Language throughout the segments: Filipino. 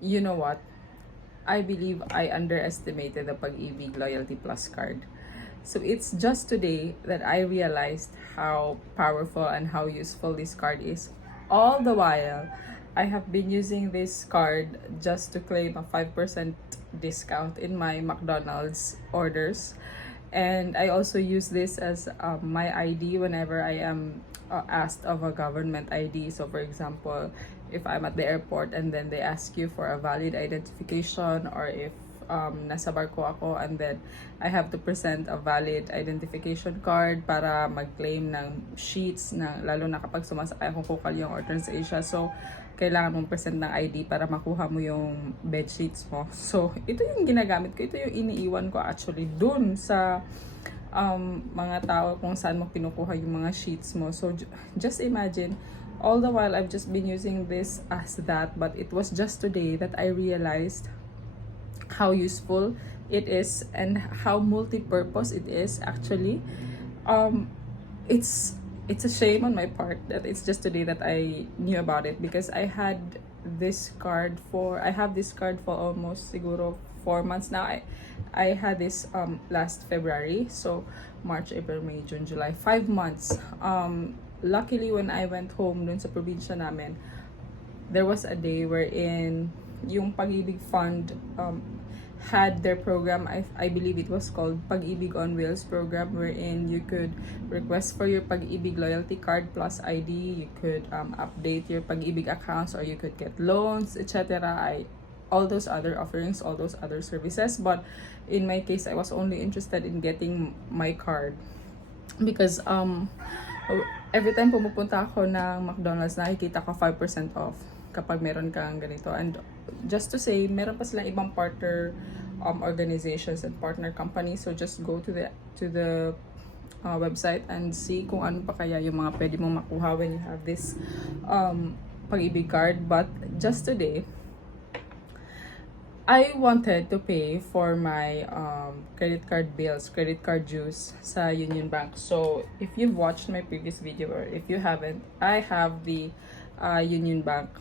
You know what? I believe I underestimated the Pag-ibig Loyalty Plus card. So it's just today that I realized how powerful and how useful this card is. All the while, I have been using this card just to claim a 5% discount in my McDonald's orders. And I also use this as my ID whenever I am asked of a government ID. So, for example, if I'm at the airport and then they ask you for a valid identification, or if nasa barko ako and then I have to present a valid identification card para mag-claim ng sheets, na lalo na kapag sumasakay akong Kokaliong or Transasia. So, kailangan mong present ng ID para makuha mo yung bed sheets mo. So, ito yung ginagamit ko. Ito yung iniiwan ko actually dun sa mga tao kung saan mo kinukuha yung mga sheets mo. So, just imagine, all the while I've just been using this as that, but it was just today that I realized how useful it is and how multi-purpose it is actually. um it's a shame on my part that it's just today that I knew about it, because I have this card for almost siguro 4 months now. I had this last February, so March, April, May, June, July, 5 months. Luckily, when I went home dun sa probinsya namin, there was a day wherein yung Pag-ibig Fund had their program. I believe it was called Pag-ibig on Wheels program, wherein you could request for your Pag-ibig loyalty card plus ID. You could update your Pag-ibig accounts, or you could get loans, etc. All those other offerings, all those other services. But in my case, I was only interested in getting my card because every time pumupunta ako ng McDonald's, nakikita ko 5% off kapag meron kang ganito. And just to say, meron pa silang ibang partner organizations and partner companies. So just go to the website and see kung ano pa kaya yung mga pwede mong makuha when you have this Pag-ibig card. But just today, I wanted to pay for my credit card bills, credit card dues sa Union Bank. So, if you've watched my previous video, or if you haven't, I have the Union Bank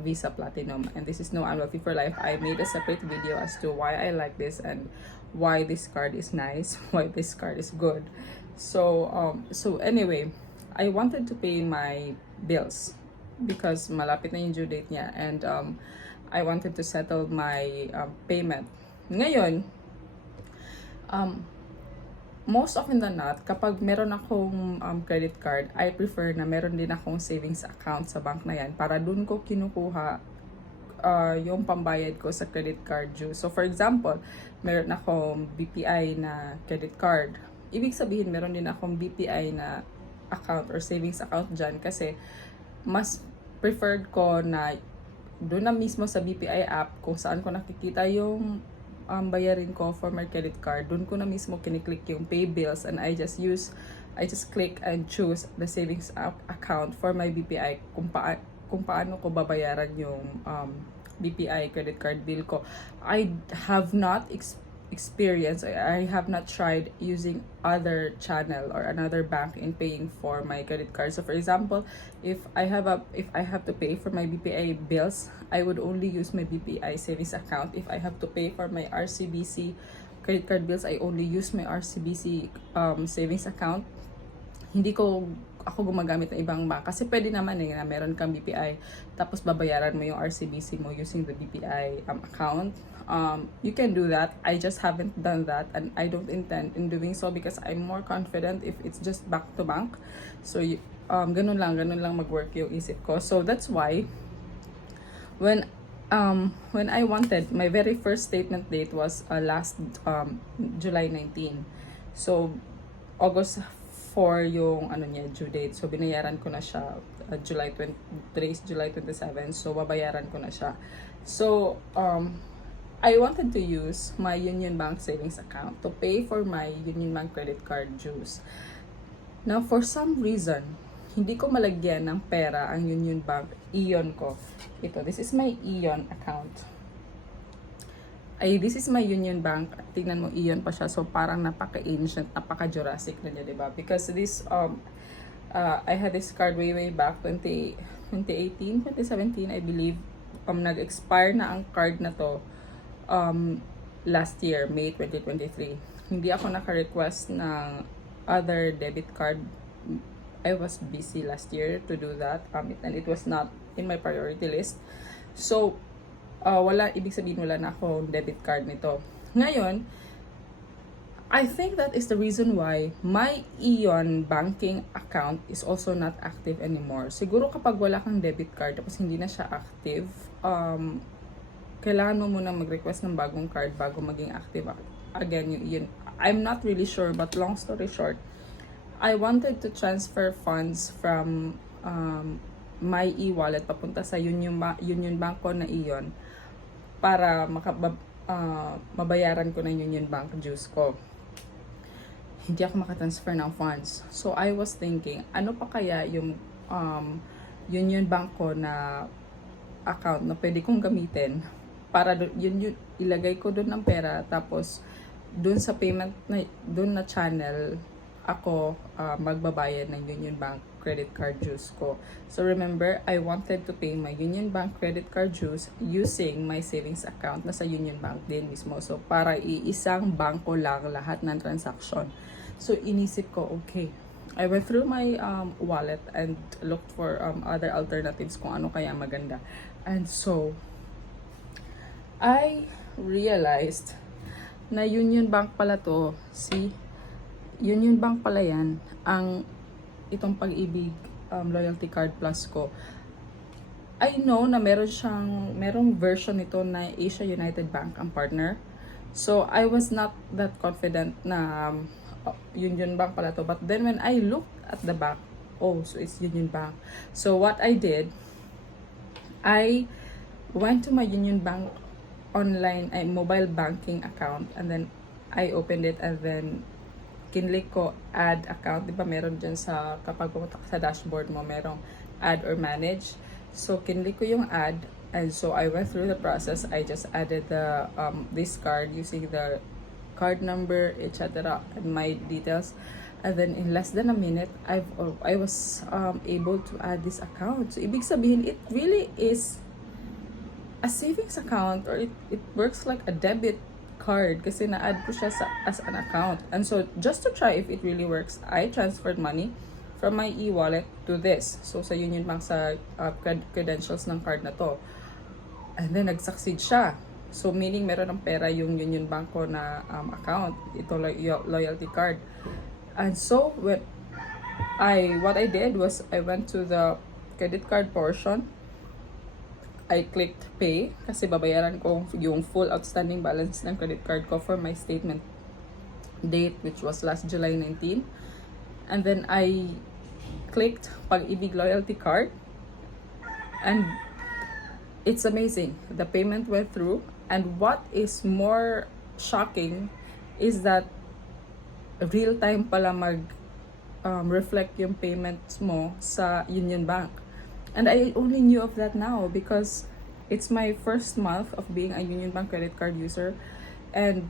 Visa Platinum, and this is no annual fee for life. I made a separate video as to why I like this and why this card is nice, why this card is good. So anyway, I wanted to pay my bills because malapit na yung due date niya, and I wanted to settle my payment. Ngayon, most often than not, kapag meron akong credit card, I prefer na meron din akong savings account sa bank na yan, para dun ko kinukuha yung pambayad ko sa credit card due. So for example, meron akong BPI na credit card. Ibig sabihin, meron din akong BPI na account or savings account dyan, kasi mas preferred ko na doon na mismo sa BPI app kung saan ko nakikita yung bayarin ko for my credit card. Doon ko na mismo kiniklik yung pay bills, and I just click and choose the savings account for my BPI kung paano ko babayaran yung BPI credit card bill ko. I have not experience, I have not tried using other channel or another bank in paying for my credit card. So for example, if I have to pay for my BPI bills, I would only use my BPI savings account. If I have to pay for my RCBC credit card bills, I only use my RCBC savings account. Hindi ko ako gumagamit ng ibang bank, kasi pwede naman na meron kang BPI tapos babayaran mo yung RCBC mo using the BPI account. You can do that. I just haven't done that, and I don't intend in doing so because I'm more confident if it's just back to bank. So ganun lang mag-work yung isip ko. So that's why when I wanted, my very first statement date was last July 19. So August 4 yung due date. So binayaran ko na siya July 27. So babayaran ko na siya. So I wanted to use my Union Bank savings account to pay for my Union Bank credit card dues. Now, for some reason, hindi ko malagyan ng pera ang Union Bank Ion ko. This is my Ion account. This is my Union Bank. Tingnan mo, Ion pa siya. So, parang napaka-ancient, napaka-Jurassic na niya, diba? Because this, I had this card way back 2018, 2017, I believe. nag-expire na ang card na to last year, May 2023. Hindi ako naka-request ng other debit card. I was busy last year to do that, and it was not in my priority list. So, ibig sabihin wala na ako debit card nito. Ngayon, I think that is the reason why my Ion banking account is also not active anymore. Siguro kapag wala kang debit card tapos hindi na siya active, kailangan mo muna mag-request ng bagong card bago maging active again yun. I'm not really sure, but long story short, I wanted to transfer funds from my e-wallet papunta sa Union Bank ko na Ion para mabayaran ko na Union Bank dues ko. Hindi ako makatransfer ng funds. So, I was thinking, ano pa kaya yung Union Bank ko na account na pwede kong gamitin para yun ilagay ko doon ng pera, tapos doon sa payment na doon na channel ako magbabayad ng Union Bank credit card dues ko. So remember, I wanted to pay my Union Bank credit card dues using my savings account na sa Union Bank din mismo. So para iisang bangko lang lahat ng transaction. So inisip ko, okay, I went through my wallet and looked for other alternatives kung ano kaya maganda. And so I realized na Union Bank pala to. See, Union Bank pala yan ang itong Pag-ibig Loyalty Card Plus ko. I know na merong version nito na Asia United Bank ang partner. So I was not that confident na Union Bank pala to. But then when I looked at the back, oh, so it's Union Bank. So what I did, I went to my Union Bank online mobile banking account, and then I opened it, and then kinlik ko add account. Diba meron dyan sa kapag pumunta ka sa dashboard mo, merong add or manage. So kinlik ko yung add, and so I went through the process. I just added the this card using the card number, etc., and my details, and then in less than a minute I was able to add this account. So ibig sabihin, it really is a savings account, or it works like a debit card kasi na-add ko siya as an account. And so just to try if it really works, I transferred money from my e-wallet to this. So sa Union Bank, sa credentials ng card na to. And then nag-succeed siya. So meaning meron ng pera yung Union Bank ko na account, ito loyalty card. And so what I did was I went to the credit card portion. I clicked pay kasi babayaran ko yung full outstanding balance ng credit card ko for my statement date, which was last July 19. And then I clicked Pag-ibig Loyalty Card, and it's amazing. The payment went through, and what is more shocking is that real time pala reflect yung payments mo sa Union Bank. And I only knew of that now because it's my first month of being a Union Bank credit card user, and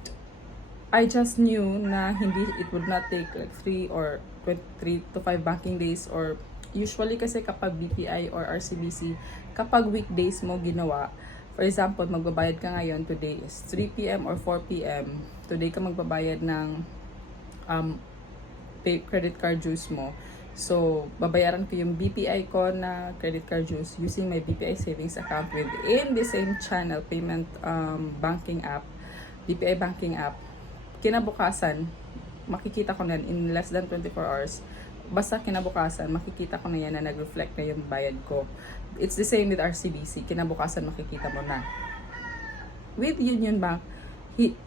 I just knew na it would not take like 3 to 5 banking days, or usually kasi kapag BPI or RCBC, kapag weekdays mo ginawa, for example, magbabayad ka ngayon, today is 3 p.m. or 4 p.m. Today ka magbabayad ng credit card dues mo. So, babayaran ko yung BPI ko na credit card dues using my BPI savings account within the same channel payment banking app, BPI banking app. Kinabukasan, makikita ko na in less than 24 hours. Basta kinabukasan, makikita ko na yan na nag-reflect na yung bayad ko. It's the same with RCBC. Kinabukasan, makikita mo na. With Union Bank,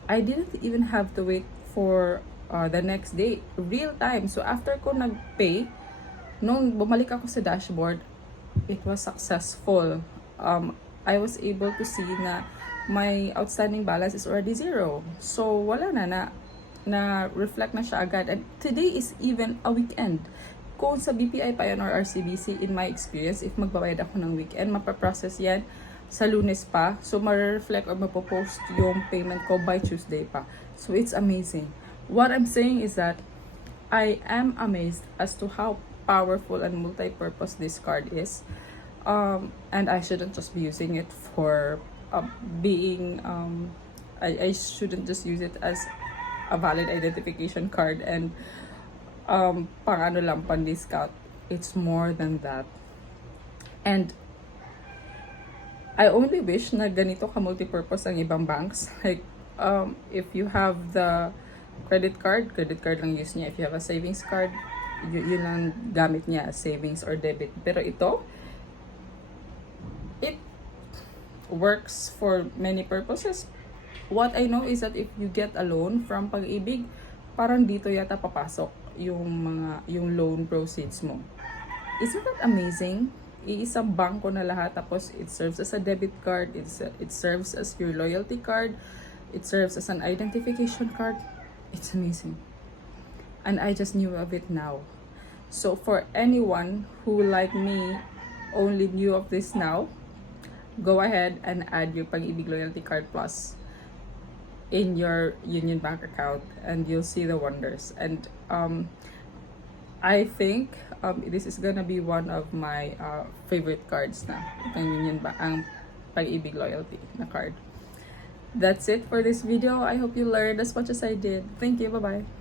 I didn't even have to wait for the next day. Real time. So, after ko nag-pay, nung bumalik ako sa dashboard, it was successful. I was able to see na my outstanding balance is already 0. So, wala na reflect na siya agad. And today is even a weekend. Kung sa BPI pa yan or RCBC, in my experience, if magbabayad ako ng weekend, mapaprocess yan sa Lunes pa. So, ma-reflect or mapopost yung payment ko by Tuesday pa. So, it's amazing. What I'm saying is that I am amazed as to how powerful and multi-purpose this card is. And I shouldn't just be using it for being I shouldn't just use it as a valid identification card and pang ano lang, pang discount. It's more than that. And I only wish na ganito ka multipurpose ang ibang banks. Like, if you have the credit card lang use niya. If you have a savings card, yun lang gamit niya, savings or debit. Pero ito, it works for many purposes. What I know is that if you get a loan from Pag-ibig, parang dito yata papasok yung loan proceeds mo. Isn't that amazing? Iisang bangko na lahat, tapos it serves as a debit card, it serves as your loyalty card, it serves as an identification card. It's amazing. And I just knew of it now. So for anyone who, like me, only knew of this now, go ahead and add your Pag-ibig Loyalty Card Plus in your Union Bank account and you'll see the wonders. And I think this is gonna be one of my favorite cards na ang Pag-ibig Loyalty na card. That's it for this video. I hope you learned as much as I did. Thank you. Bye-bye.